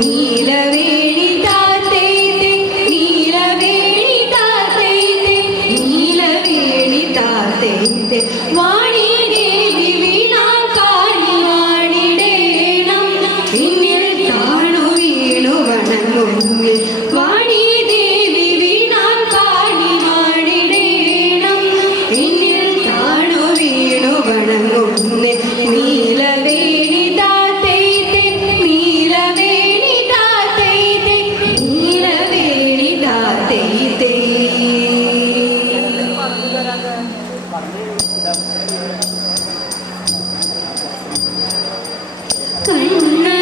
വീണു 对。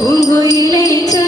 不顾一切